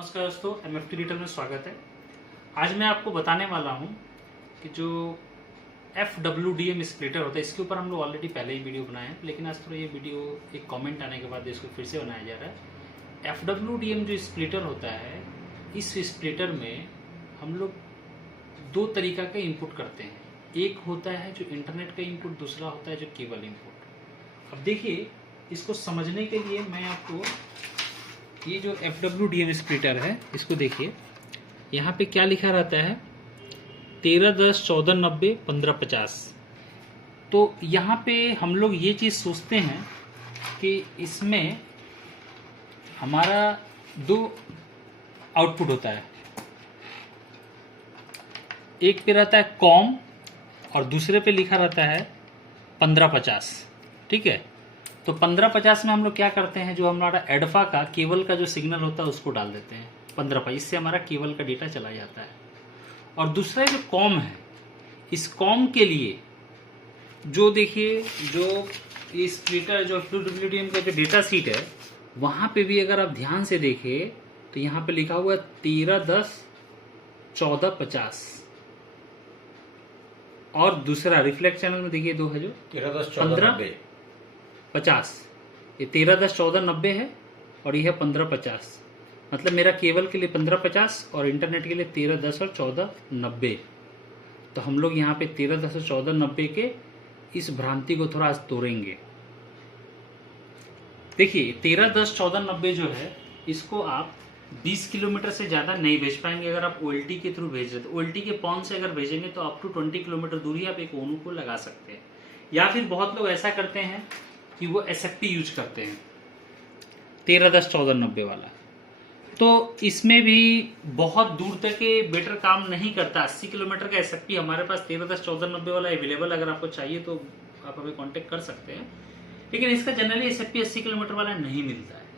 नमस्कार दोस्तों, MFT digital में स्वागत है। आज मैं आपको बताने वाला हूं कि जो FWDM स्प्लिटर होता है, इसके ऊपर हम लोग ऑलरेडी पहले ही वीडियो बनाए हैं, लेकिन आज थोड़ा ये वीडियो एक कमेंट आने के बाद इसको फिर से बनाया जा रहा है। FWDM जो स्प्लिटर होता है, इस स्प्लिटर में हम लोग दो तरीका का इनपुट करते हैं। एक होता है जो इंटरनेट का इनपुट, दूसरा होता है जो केबल इनपुट। अब देखिए, इसको समझने के लिए मैं आपको ये जो FWDM स्प्लिटर है इसको देखिए, यहाँ पे क्या लिखा रहता है 13, 10, 14, 90, 15, 50। तो यहाँ पे हम लोग ये चीज़ सोचते हैं कि इसमें हमारा दो आउटपुट होता है, एक पे रहता है कॉम और दूसरे पे लिखा रहता है 15, 50। ठीक है, तो 15, 50 में हम लोग क्या करते हैं, जो हमारा एडफा का केबल का जो सिग्नल होता है उसको डाल देते हैं 15, 50। इससे हमारा केबल का डेटा चला जाता है। और दूसरा जो कॉम है, इस कॉम के लिए जो देखिए, जो ये स्प्लिटर जो FWDM का जो डेटा सीट है, वहां पे भी अगर आप ध्यान से देखें तो यहाँ पे लिखा हुआ है 13, 10, 14, 50। और दूसरा रिफ्लेक्ट चैनल में देखिए दो है, जो 13, 10, 14, 90, 50। ये 13, 10, 14, 90 है और ये है 15, 50। मतलब मेरा केबल के लिए 15, 50 और इंटरनेट के लिए 13, 10 और 14, 90। तो हम लोग यहाँ पे 13, 10 और 14, 90 के इस भ्रांति को थोड़ा आज तोड़ेंगे। देखिए 13, 10, 14, 90 जो है, इसको आप 20 किलोमीटर से ज़्यादा नहीं भेज पाएंगे अगर आप OLT के थ्रू भेज रहे। तो OLT के पॉन से अगर भेजेंगे तो अप टू 20 किलोमीटर दूरी आप एक ओनू को लगा सकते हैं। या फिर बहुत लोग ऐसा करते हैं कि वो SFP यूज करते हैं 13, 10, 14, 90 वाला। तो इसमें भी बहुत दूर तक के बेटर काम नहीं करता। 80 किलोमीटर का SFP हमारे पास 13, 10, 14, 90 वाला अवेलेबल, अगर आपको चाहिए तो आप हमें कांटेक्ट कर सकते हैं। लेकिन इसका जनरली SFP 80 किलोमीटर वाला नहीं मिलता है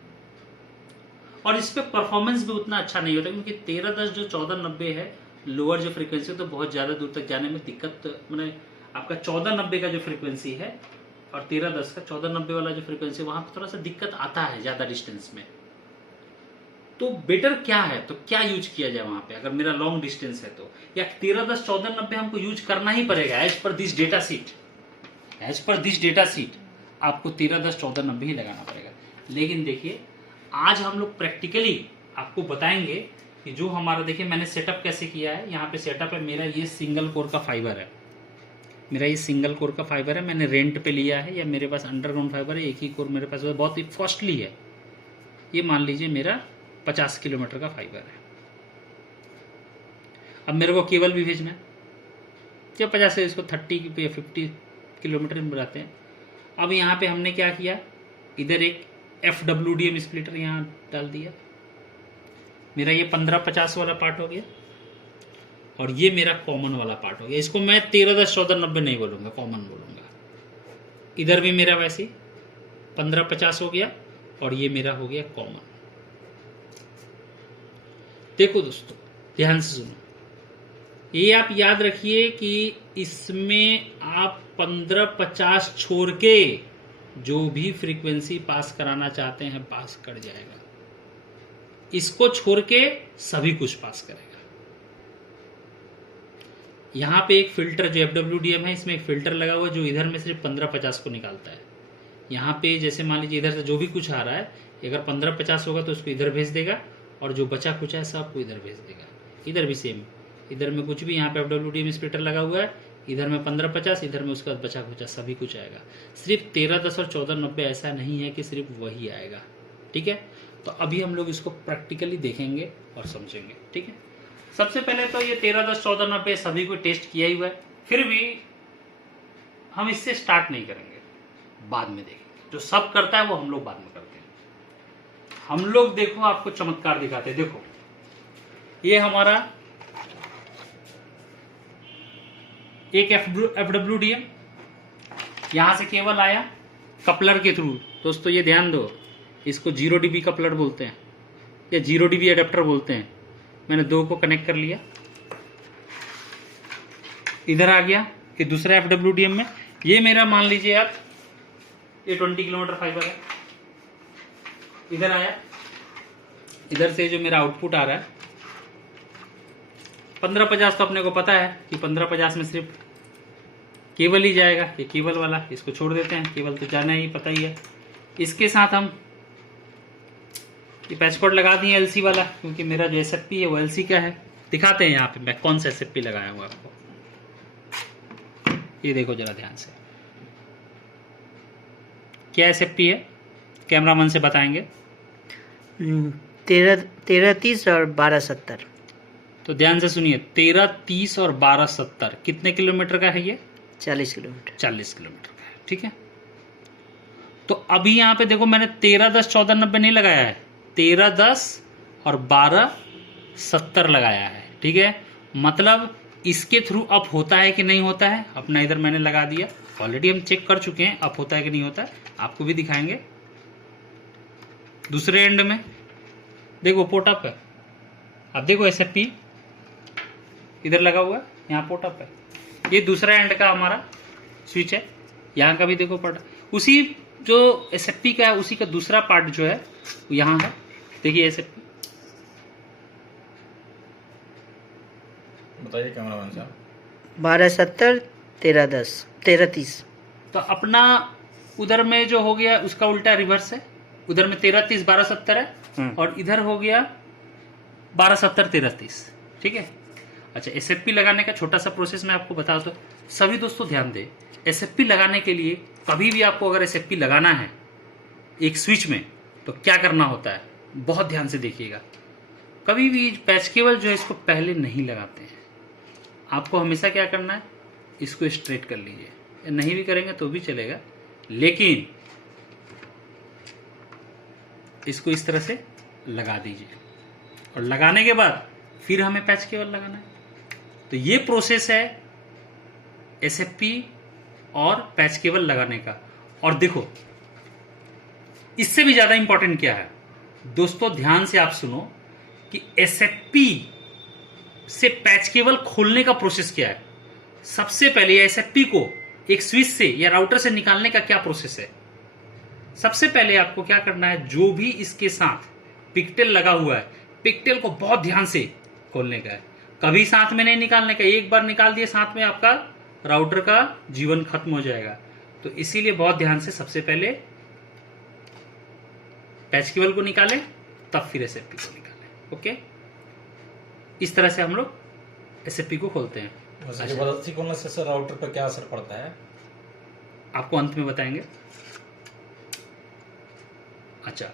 और इस पर परफॉर्मेंस भी उतना अच्छा नहीं होता, क्योंकि 13, 10 जो 14, 90 है, लोअर जो फ्रीक्वेंसी, तो बहुत ज़्यादा दूर तक जाने में दिक्कत, मैंने आपका 14, 90 का जो फ्रीक्वेंसी है और 13, 10 का 14, 90 वाला जो फ्रीक्वेंसी, वहां पर थोड़ा सा दिक्कत आता है ज़्यादा डिस्टेंस में। तो बेटर क्या है, तो क्या यूज किया जाए वहां पे, अगर मेरा लॉन्ग डिस्टेंस है तो, या 13, 10, 14, 90 हमको यूज करना ही पड़ेगा as per this data sheet. As per this data sheet आपको 13, 10, 14, 90 ही लगाना पड़ेगा। लेकिन देखिए, आज हम लोग प्रैक्टिकली आपको बताएंगे कि जो हमारा, देखिए मैंने सेटअप कैसे किया है। यहाँ पे सेटअप है मेरा, ये सिंगल कोर का फाइबर है, मेरा ये सिंगल कोर का फाइबर है, मैंने रेंट पे लिया है, या मेरे पास अंडरग्राउंड फाइबर है, एक ही कोर मेरे पास है, बहुत ही कॉस्टली है। ये मान लीजिए मेरा 50 किलोमीटर का फाइबर है। अब मेरे को केबल भी भेजना है, जब 50 से इसको 30 या 50 किलोमीटर में बनाते हैं। अब यहाँ पे हमने क्या किया, इधर एक FWDM स्प्लिटर यहाँ डाल दिया। मेरा ये 15, 50 वाला पार्ट हो गया और ये मेरा कॉमन वाला पार्ट हो गया। इसको मैं 13, 10, 14, 90 नहीं बोलूंगा, कॉमन बोलूंगा। इधर भी मेरा वैसे 15, 50 हो गया और ये मेरा हो गया कॉमन। देखो दोस्तों, ध्यान से सुनो, ये आप याद रखिए कि इसमें आप 15, 50 छोड़ के जो भी फ्रीक्वेंसी पास कराना चाहते हैं पास कर जाएगा। इसको छोड़ के सभी कुछ पास करेगा। यहां पे एक फिल्टर जो FWDM है, इसमें एक फिल्टर लगा हुआ है जो इधर में सिर्फ 15, 50 को निकालता है। यहाँ पे जैसे मान लीजिए इधर से जो भी कुछ आ रहा है, अगर 15, 50 होगा तो उसको इधर भेज देगा और जो बचा कुछ है सबको इधर भेज देगा। इधर भी सेम, इधर में कुछ भी, यहाँ पे FWDM स्प्लिटर लगा हुआ है, इधर में 15, 50, इधर में उसका बचा कुचा सभी कुछ आएगा। सिर्फ 13, 10 और 14, 90 ऐसा नहीं है कि सिर्फ वही आएगा। ठीक है, तो अभी हम लोग इसको प्रैक्टिकली देखेंगे और समझेंगे। ठीक है, सबसे पहले तो ये 13, 10, 14, 90 सभी को टेस्ट किया ही हुआ है, फिर भी हम इससे स्टार्ट नहीं करेंगे, बाद में देखेंगे। जो सब करता है वो हम लोग बाद में करते हैं। हम लोग देखो आपको चमत्कार दिखाते हैं। देखो ये हमारा एक FWDM, यहां से केबल आया कपलर के थ्रू। दोस्तों ये ध्यान दो, इसको 0 dB कपलर बोलते हैं या 0 dB एडेप्टर बोलते हैं। मैंने दो को कनेक्ट कर लिया, इधर आ गया कि दूसरा FWDM में, ये मेरा मान लीजिए आप ये 20 किलोमीटर फाइबर है, इधर आया, इधर से जो मेरा आउटपुट आ रहा है 1550 तो अपने को पता है कि 1550 में सिर्फ केबल ही जाएगा, ये केबल वाला, इसको छोड़ देते हैं, केबल तो जाना ही पता ही है। इसके साथ हम ये पैच कोड लगा दिए एलसी वाला, क्योंकि मेरा जो एसएफपी है वो एलसी का है। दिखाते हैं यहाँ पे मैं कौन सा एसएफपी लगाया हूँ आपको, ये देखो जरा ध्यान से, क्या एसएफपी है, कैमरामैन से बताएंगे। 1330 और 1270। तो ध्यान से सुनिए, 1330 और 1270 कितने किलोमीटर का है ये? 40 किलोमीटर। 40 किलोमीटर का है, ठीक है। तो अभी यहाँ पे देखो मैंने 1310 1490 नहीं लगाया है, 1310 और 1270 लगाया है, ठीक है। मतलब इसके थ्रू अप होता है कि नहीं होता है, अपना इधर मैंने लगा दिया, ऑलरेडी हम चेक कर चुके हैं अप होता है कि नहीं होता है, आपको भी दिखाएंगे। दूसरे एंड में देखो पोर्ट अप है, अब देखो एसएफपी इधर लगा हुआ है, यहाँ पोर्ट अप है, ये दूसरा एंड का हमारा स्विच है, यहाँ का भी देखो पोर्ट, उसी जो एसएफपी का है उसी का दूसरा पार्ट जो है वो यहाँ है, देखिए एसएफपी। बताइए कैमरामैन साहब। 1270 1310 1330। तो अपना उधर में जो हो गया उसका उल्टा रिवर्स है, उधर में 1330 1270 है और इधर हो गया 1270 1330, ठीक है। अच्छा, एसएफपी लगाने का छोटा सा प्रोसेस मैं आपको बता दूं, सभी दोस्तों ध्यान दें, एसएफपी लगाने के लिए कभी भी आपको अगर एसएफपी लगाना है एक स्विच में तो क्या करना होता है, बहुत ध्यान से देखिएगा। कभी भी पैच केबल जो है इसको पहले नहीं लगाते हैं, आपको हमेशा क्या करना है, इसको स्ट्रेट कर लीजिए, नहीं भी करेंगे तो भी चलेगा, लेकिन इसको इस तरह से लगा दीजिए और लगाने के बाद फिर हमें पैच केबल लगाना है। तो ये प्रोसेस है एसएफपी और पैच केबल लगाने का। और देखो इससे भी ज्यादा इंपॉर्टेंट क्या है दोस्तों, ध्यान से आप सुनो कि एसएफपी से पैच केबल खोलने का प्रोसेस क्या है। सबसे पहले एसएफपी को एक स्विच से या राउटर से निकालने का क्या प्रोसेस है। सबसे पहले आपको क्या करना है, जो भी इसके साथ पिकटेल लगा हुआ है, पिकटेल को बहुत ध्यान से खोलने का है, कभी साथ में नहीं निकालने का। एक बार निकाल दिए साथ में आपका राउटर का जीवन खत्म हो जाएगा। तो इसीलिए बहुत ध्यान से सबसे पहले पैच केबल को निकालें, तब फिर एसएफपी को निकालें। ओके, इस तरह से हम लोग एसएफपी को खोलते हैं। जबरदस्ती खोलने से सर राउटर पर क्या असर पड़ता है, आपको अंत में बताएंगे। अच्छा,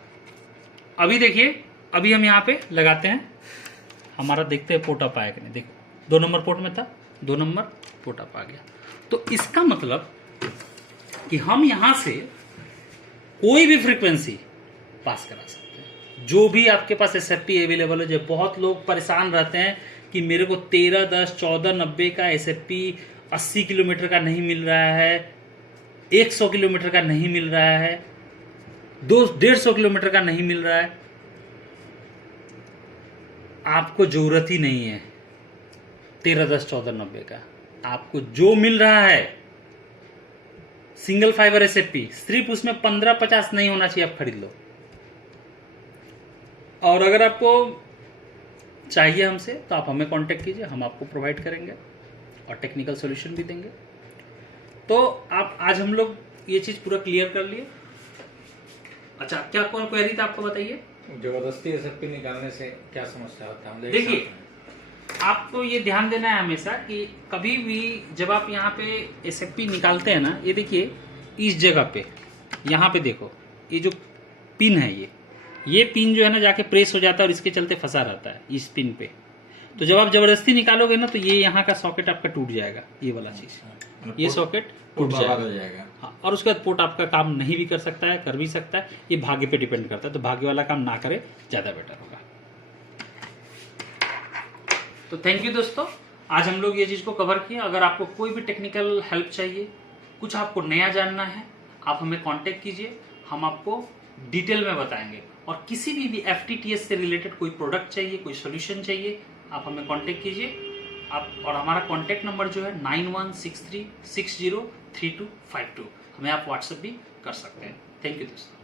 अभी देखिए, अभी हम यहाँ पे लगाते हैं, हमारा देखते हैं पोर्ट अप आया कि नहीं। देखो 2 नंबर पोर्ट में था, 2 नंबर पोर्ट अप आ गया। तो इसका मतलब कि हम यहां से कोई भी फ्रीक्वेंसी पास करा सकते हैं, जो भी आपके पास एसएफपी अवेलेबल है। जब बहुत लोग परेशान रहते हैं कि मेरे को 1310 1490 का एसएफपी 80 किलोमीटर का नहीं मिल रहा है, 100 किलोमीटर का नहीं मिल रहा है, 150 किलोमीटर का नहीं मिल रहा है। आपको जरूरत ही नहीं है 1310 1490 का, आपको जो मिल रहा है सिंगल फाइबर एसएफपी, सिर्फ उसमें 1550 नहीं होना चाहिए, आप खरीद लो। और अगर आपको चाहिए हमसे तो आप हमें कांटेक्ट कीजिए, हम आपको प्रोवाइड करेंगे और टेक्निकल सॉल्यूशन भी देंगे। तो आप आज हम लोग ये चीज पूरा क्लियर कर लिए। अच्छा, क्या कौन क्वेरी था आपको बताइए। जबरदस्ती एसएफपी निकालने से क्या समस्या होता है। देखिए, आपको ये ध्यान देना है हमेशा कि कभी भी जब आप यहाँ पे एसएफपी निकालते हैं ना, ये देखिए इस जगह पे, यहाँ पे देखो ये जो पिन है, ये पिन जो है ना जाके प्रेस हो जाता है और इसके चलते फंसा रहता है इस पिन पे। तो जब आप जबरदस्ती निकालोगे ना तो ये यहाँ का सॉकेट आपका टूट जाएगा, ये वाला चीज, ये सॉकेट टूट जाएगा। हाँ, और उसके बाद पोर्ट आपका काम नहीं भी कर सकता है, कर भी सकता है, ये भाग्य पे डिपेंड करता है। तो भाग्य वाला काम ना करे, ज्यादा बेटर होगा। तो थैंक यू दोस्तों, आज हम लोग ये चीज को कवर किया। अगर आपको कोई भी टेक्निकल हेल्प चाहिए, कुछ आपको नया जानना है, आप हमें कांटेक्ट कीजिए, हम आपको डिटेल में बताएंगे। और किसी भी एफटीटीएस से रिलेटेड कोई प्रोडक्ट चाहिए, कोई सोल्यूशन चाहिए, आप हमें कांटेक्ट कीजिए। आप और हमारा कांटेक्ट नंबर जो है 9163603252, हमें आप व्हाट्सएप भी कर सकते हैं। थैंक यू दोस्तों।